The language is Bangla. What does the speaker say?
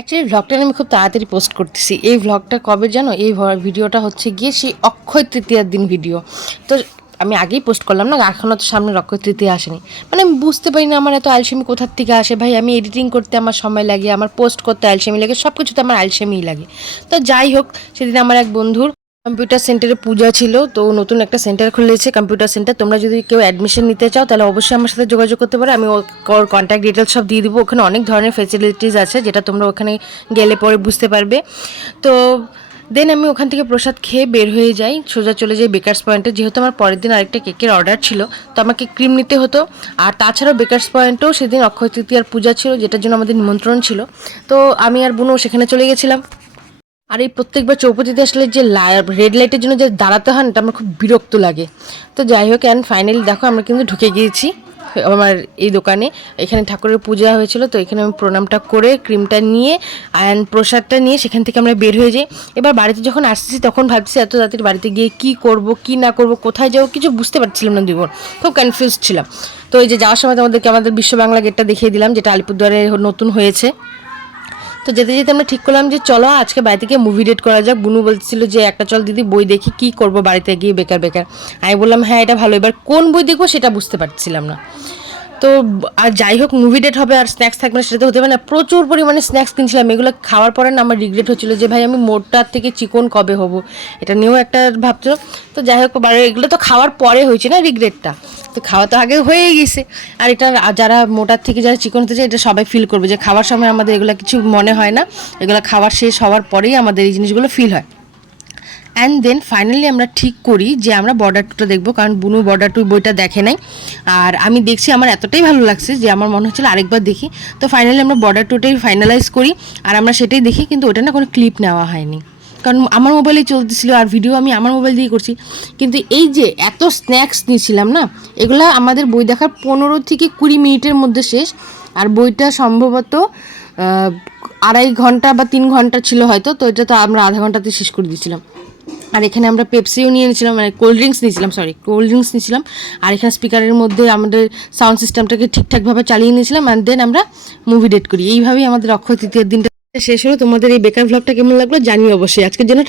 অ্যাকচুয়ালি ভ্লগটা আমি খুব তাড়াতাড়ি পোস্ট করতেছি। এই ভ্লগটা কবে জানো? এই ভিডিওটা হচ্ছে গিয়ে সেই অক্ষয় তৃতীয়ার দিন ভিডিও। তো আমি আগেই পোস্ট করলাম না, এখনও তো সামনে অক্ষয় তৃতীয়া আসেনি। মানে আমি বুঝতে পারি না আমার এত আলসেমি কোথার থেকে আসে। ভাই, আমি এডিটিং করতে আমার সময় লাগে, আমার পোস্ট করতে আলসেমি লাগে, সব কিছুতে আমার আলসেমিই লাগে। তো যাই হোক, সেদিন আমার এক বন্ধুর কম্পিউটার সেন্টারে পূজা ছিল। তো নতুন একটা সেন্টার খুলেছে, কম্পিউটার সেন্টার। তোমরা যদি কেউ অ্যাডমিশন নিতে চাও তাহলে অবশ্যই আমার সাথে যোগাযোগ করতে পারো। আমি ওর কন্ট্যাক্ট ডিটেলস সব দিয়ে দিব। ওখানে অনেক ধরনের ফেসিলিটিস আছে, যেটা তোমরা ওখানে গেলে পরে বুঝতে পারবে। তো দেন আমি ওখান থেকে প্রসাদ খেয়ে বের হয়ে যাই, সোজা চলে যাই বেকার্স পয়েন্টে। যেহেতু আমার পরের দিন আরেকটা কেকের অর্ডার ছিল, তো আমাকে ক্রিম নিতে হতো। আর তাছাড়াও বেকার্স পয়েন্টেও সেদিন অক্ষয় তৃতীয়ার পূজা ছিল, যেটার জন্য আমাদের নিমন্ত্রণ ছিল। তো আমি আর বুনু সেখানে চলে গেছিলাম। আর এই প্রত্যেকবার চৌপতিতে আসলে যে রেড লাইটের জন্য যে দাঁড়াতে হয় না, এটা আমার খুব বিরক্ত লাগে। তো যাই হোক, অ্যান্ড ফাইনালি দেখো আমরা কিন্তু ঢুকে গিয়েছি আমার এই দোকানে। এখানে ঠাকুরের পূজা হয়েছিল, তো এখানে আমি প্রণামটা করে ক্রিমটা নিয়ে অ্যান্ড প্রসাদটা নিয়ে সেখান থেকে আমরা বের হয়ে যাই। এবার বাড়িতে যখন আসতেছি তখন ভাবছি এত তাড়াতাড়ি বাড়িতে গিয়ে কী করব কী না করব, কোথায় যাবো, কিছু বুঝতে পারছিলাম না। দুজন খুব কনফিউজ ছিলাম। তো এই যে যাওয়ার সময় আমাদের বিশ্ব বাংলা গেটটা দেখিয়ে দিলাম, যেটা আলিপুরদুয়ারে নতুন হয়েছে। তো যেতে যেতে আমরা ঠিক করলাম যে চলো আজকে বাড়ি থেকে মুভি ডেট করা যাক। বুনু বলছিল যে একটা চল দিদি বই দেখি, কী করবো বাড়িতে গিয়ে বেকার বেকার। আমি বললাম হ্যাঁ এটা ভালো। এবার কোন বই দেখবো সেটা বুঝতে পারছিলাম না। তো আর যাই হোক, মুভি ডেট হবে আর স্ন্যাক্স থাকবে না সেটা তো হতে পারে না। প্রচুর পরিমাণে স্ন্যাক্স কিনছিলাম। এগুলো খাওয়ার পরে না আমার রিগ্রেট হচ্ছিলো যে ভাই আমি মোটার থেকে চিকন কবে হব, এটা নিয়েও একটা ভাবছিল। তো যাই হোক, এগুলো তো খাওয়ার পরে হয়েছে না রিগ্রেটটা, তো খাওয়া তো আগে হয়েই গেছে। আর এটা যারা মোটার থেকে যারা চিকন হতে চায় এটা সবাই ফিল করবে যে খাওয়ার সময় আমাদের এগুলো কিছু মনে হয় না, এগুলো খাওয়ার শেষ হওয়ার পরেই আমাদের এই জিনিসগুলো ফিল হয়। অ্যান্ড দেন ফাইনালি আমরা ঠিক করি যে আমরা বর্ডার টুটা দেখবো, কারণ বুনু বর্ডার টু বইটা দেখে নাই। আর আমি দেখছি আমার এতটাই ভালো লাগছে যে আমার মনে হচ্ছিল আরেকবার দেখি। তো ফাইনালি আমরা বর্ডার টুটাই ফাইনালাইজ করি আর আমরা সেটাই দেখি, কিন্তু ওটা না কোনো ক্লিপ নেওয়া হয়নি, কারণ আমার মোবাইলেই চলতেছিল আর ভিডিও আমি আমার মোবাইল দিয়েই করছি। কিন্তু এই যে এত স্ন্যাক্স নিয়েছিলাম না, এগুলো আমাদের বই দেখার 15 থেকে 20 মিনিটের মধ্যে শেষ। আর বইটা সম্ভবত 2.5 ঘন্টা বা 3 ঘন্টা ছিল হয়তো, তো এটা তো আমরা আধা ঘন্টাতে শেষ করে দিয়েছিলাম। আর এখানে আমরা পেপসিও নিয়ে নিয়েছিলাম, মানে কোল্ড ড্রিঙ্কস নিয়েছিলাম। আর এখানে স্পিকারের মধ্যে আমাদের সাউন্ড সিস্টেমটাকে ঠিকঠাকভাবে চালিয়ে নিয়েছিলাম। অ্যান্ড দেন আমরা মুভি ডেট করি। এইভাবেই আমাদের অক্ষয় তৃতীয়ার দিনটা শেষ হলো। তোমাদের এই বেকার ভ্লগটা কেমন লাগলো জানিও অবশ্যই। আজকের জন্য